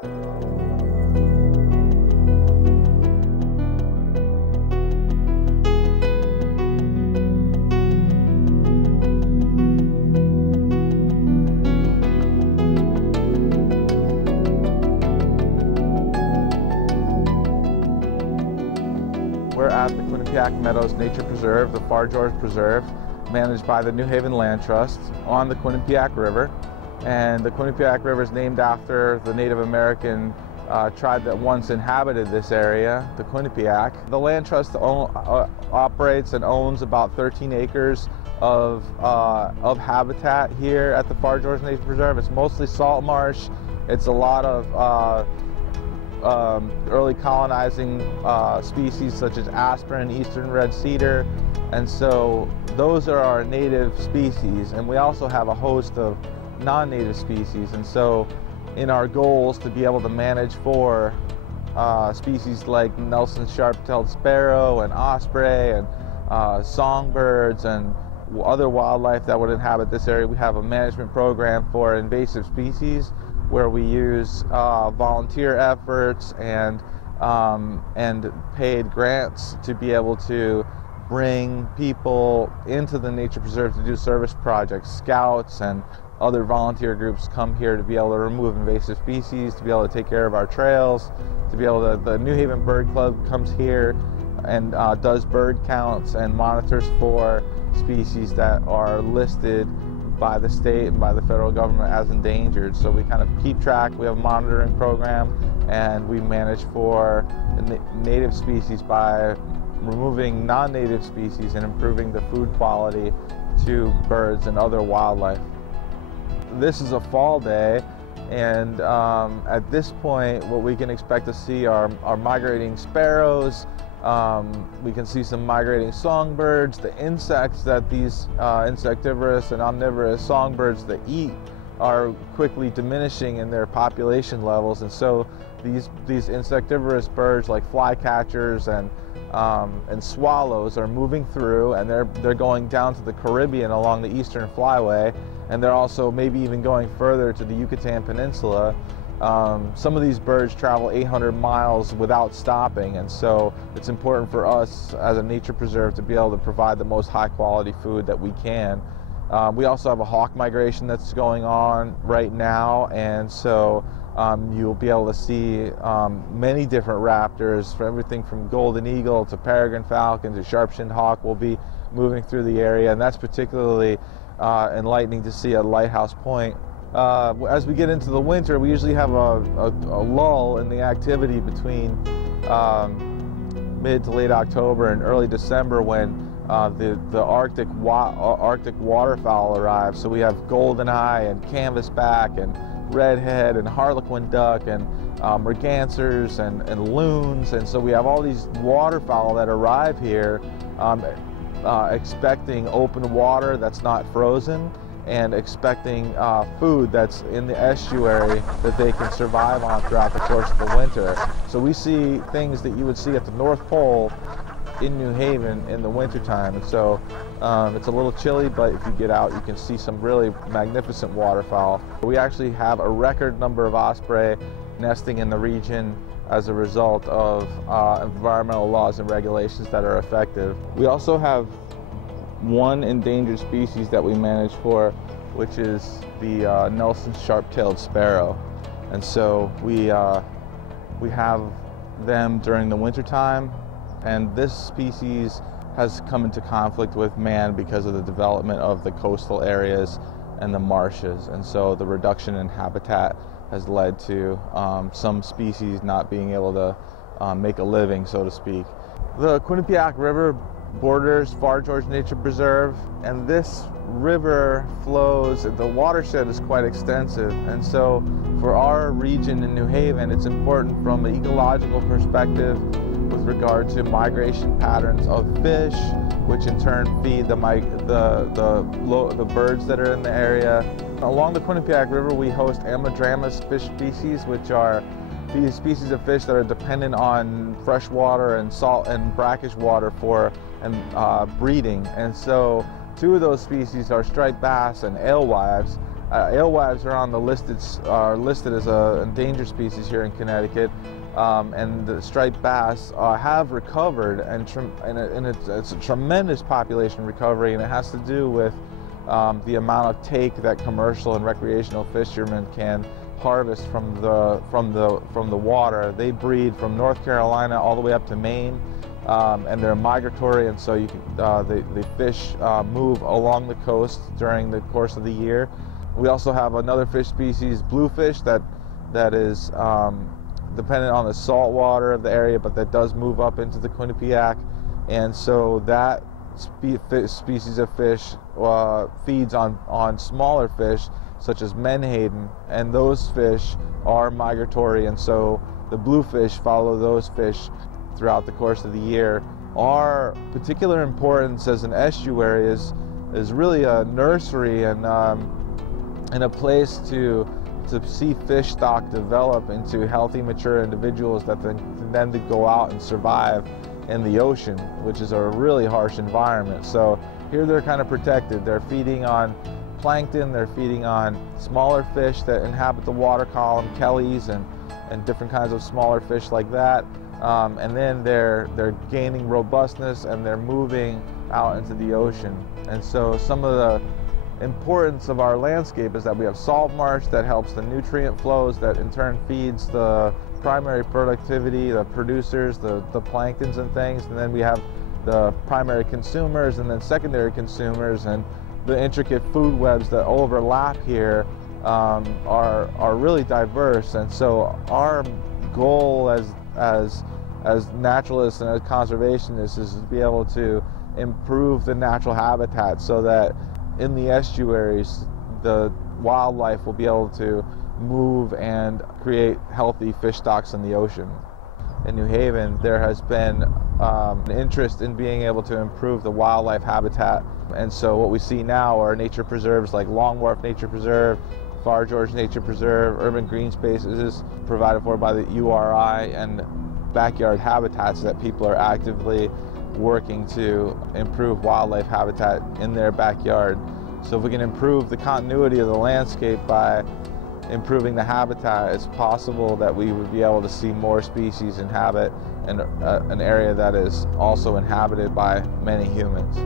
We're at the Quinnipiac Meadows Nature Preserve, the Fargeorge Preserve, managed by the New Haven Land Trust on the Quinnipiac River. And the Quinnipiac River is named after the Native American tribe that once inhabited this area, the Quinnipiac. The Land Trust operates and owns about 13 acres of habitat here at the Fargeorge Nature Preserve. It's mostly salt marsh. It's a lot of early colonizing species such as aspen, eastern red cedar, and so those are our native species, and we also have a host of non-native species. And so in our goals to be able to manage for species like Nelson's sharp-tailed sparrow and osprey and songbirds and other wildlife that would inhabit this area, we have a management program for invasive species where we use volunteer efforts and paid grants to be able to bring people into the nature preserve to do service projects. Scouts and other volunteer groups come here to be able to remove invasive species, to be able to take care of our trails, to be able to, the New Haven Bird Club comes here and does bird counts and monitors for species that are listed by the state and by the federal government as endangered. So we kind of keep track. We have a monitoring program, and we manage for native species by removing non-native species and improving the food quality to birds and other wildlife. This is a fall day, and at this point what we can expect to see are migrating sparrows. We can see some migrating songbirds. The insects that these insectivorous and omnivorous songbirds that eat are quickly diminishing in their population levels, and so these insectivorous birds like flycatchers and swallows are moving through, and they're going down to the Caribbean along the Eastern Flyway, and they're also maybe even going further to the Yucatan Peninsula. Some of these birds travel 800 miles without stopping, and so it's important for us as a nature preserve to be able to provide the most high quality food that we can. We also have a hawk migration that's going on right now, and so you'll be able to see many different raptors, for everything from golden eagle to peregrine falcon to sharp-shinned hawk will be moving through the area, and that's particularly enlightening to see at Lighthouse Point. As we get into the winter, we usually have a lull in the activity between mid to late October and early December when the Arctic waterfowl arrive. So we have goldeneye and canvasback and redhead and harlequin duck and mergansers and loons, and so we have all these waterfowl that arrive here expecting open water that's not frozen and expecting food that's in the estuary that they can survive on throughout the course of the winter. So we see things that you would see at the North Pole in New Haven in the wintertime. And so it's a little chilly, but if you get out, you can see some really magnificent waterfowl. We actually have a record number of osprey nesting in the region as a result of environmental laws and regulations that are effective. We also have one endangered species that we manage for, which is the Nelson's sharp-tailed sparrow. And so we have them during the wintertime, and this species has come into conflict with man because of the development of the coastal areas and the marshes. And so the reduction in habitat has led to some species not being able to make a living, so to speak. The Quinnipiac River borders Fargeorge Nature Preserve, and this river flows, the watershed is quite extensive, and so for our region in New Haven, it's important from an ecological perspective with regard to migration patterns of fish, which in turn feed the birds that are in the area. Along the Quinnipiac River, we host ammodramus fish species, which are these species of fish that are dependent on fresh water and salt and brackish water for breeding. And so two of those species are striped bass and alewives, alewives are listed as an endangered species here in Connecticut, and the striped bass have recovered, and it's a tremendous population recovery, and it has to do with the amount of take that commercial and recreational fishermen can harvest from the water. They breed from North Carolina all the way up to Maine, and they're migratory, and so the fish move along the coast during the course of the year. We also have another fish species, bluefish, that is dependent on the salt water of the area, but that does move up into the Quinnipiac, and so that species of fish feeds on smaller fish such as menhaden, and those fish are migratory, and so the bluefish follow those fish throughout the course of the year. Our particular importance as an estuary is really a nursery and a place to see fish stock develop into healthy, mature individuals that then to go out and survive in the ocean, which is a really harsh environment. So here they're kind of protected. They're feeding on plankton, they're feeding on smaller fish that inhabit the water column, kellies and different kinds of smaller fish like that. And then they're gaining robustness and they're moving out into the ocean. And so some of the importance of our landscape is that we have salt marsh that helps the nutrient flows, that in turn feeds the primary productivity, the producers, the planktons and things, and then we have the primary consumers and then secondary consumers, and the intricate food webs that overlap here are really diverse. And so our goal as naturalists and as conservationists is to be able to improve the natural habitat so that in the estuaries the wildlife will be able to move and create healthy fish stocks in the ocean. In New Haven, there has been an interest in being able to improve the wildlife habitat, and so what we see now are nature preserves like Long Wharf Nature Preserve, Fargeorge Nature Preserve, urban green spaces provided for by the URI, and backyard habitats that people are actively working to improve wildlife habitat in their backyard. So if we can improve the continuity of the landscape by improving the habitat, it's possible that we would be able to see more species inhabit an area that is also inhabited by many humans.